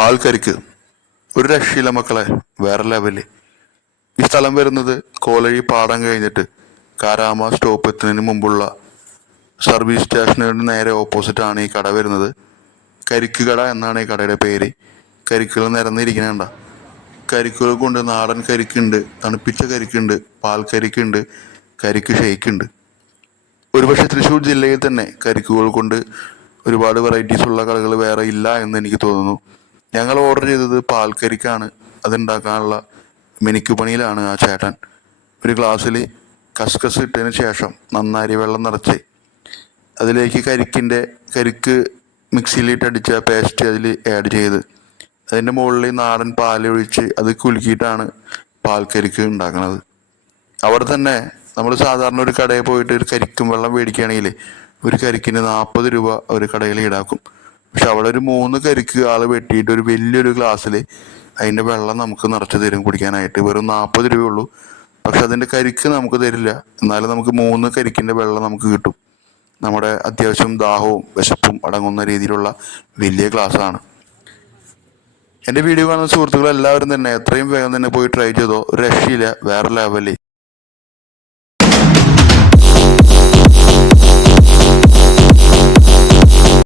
പാൽക്കരിക്ക് ഒരു രക്ഷയില്ല മക്കളെ, വേറെ ലെവല്. ഈ സ്ഥലം വരുന്നത് കോലഴി പാടം കഴിഞ്ഞിട്ട് കാരാമ സ്റ്റോപ്പ് എത്തുന്നതിന് മുമ്പുള്ള സർവീസ് സ്റ്റേഷനുകളുടെ നേരെ ഓപ്പോസിറ്റ് ആണ് ഈ കട വരുന്നത്. കരിക്ക് കട എന്നാണ് ഈ കടയുടെ പേര്. കരിക്കുകൾ നിരന്നിരിക്കണേണ്ട. കരിക്കുകൾ കൊണ്ട് നാടൻ കരിക്കുണ്ട്, തണുപ്പിച്ച കരിക്കുണ്ട്, പാൽക്കരിക്കുണ്ട്, കരിക്ക് ഷെയ്ക്കുണ്ട്. ഒരുപക്ഷെ തൃശ്ശൂർ ജില്ലയിൽ തന്നെ കരിക്കുകൾ കൊണ്ട് ഒരുപാട് വെറൈറ്റീസ് ഉള്ള കടകൾ വേറെ ഇല്ല എന്ന് എനിക്ക് തോന്നുന്നു. ഞങ്ങൾ ഓർഡർ ചെയ്തത് പാൽക്കരിക്കാണ്. അതുണ്ടാക്കാനുള്ള മിനുക്ക് പണിയിലാണ് ആ ചേട്ടൻ. ഒരു ഗ്ലാസ്സിൽ കസ്കസ് ഇട്ടതിന് ശേഷം നന്നാരി വെള്ളം നിറച്ച് അതിലേക്ക് കരിക്ക് മിക്സിയിലിട്ടടിച്ച പേസ്റ്റ് അതിൽ ആഡ് ചെയ്ത് അതിൻ്റെ മുകളിൽ നാടൻ പാൽ ഒഴിച്ച് അത് കുലുക്കിയിട്ടാണ് പാൽക്കരിക്ക് ഉണ്ടാക്കുന്നത്. അവിടെ തന്നെ നമ്മൾ സാധാരണ ഒരു കടയിൽ പോയിട്ട് ഒരു കരിക്കും വെള്ളം മേടിക്കുകയാണെങ്കിൽ ഒരു കരിക്കിന് 40 രൂപ ഒരു കടയിൽ ഈടാക്കും. പക്ഷെ അവിടെ ഒരു 3 കരിക്ക് ആൾ വെട്ടിയിട്ട് ഒരു വലിയൊരു ഗ്ലാസ്സിൽ അതിൻ്റെ വെള്ളം നമുക്ക് നിറച്ച് തരും കുടിക്കാനായിട്ട്. വെറും 40 രൂപയുള്ളൂ. പക്ഷെ അതിൻ്റെ കരിക്ക് നമുക്ക് തരില്ല. എന്നാലും നമുക്ക് 3 കരിക്കിൻ്റെ വെള്ളം നമുക്ക് കിട്ടും. നമ്മുടെ അത്യാവശ്യം ദാഹവും വിശപ്പും അടങ്ങുന്ന രീതിയിലുള്ള വലിയ ഗ്ലാസ്സാണ്. എൻ്റെ വീഡിയോ കാണുന്ന സുഹൃത്തുക്കൾ എല്ലാവരും തന്നെ എത്രയും വേഗം തന്നെ പോയി ട്രൈ ചെയ്തോ. ഒരു രക്ഷയില്ല, വേറെ ലെവല്.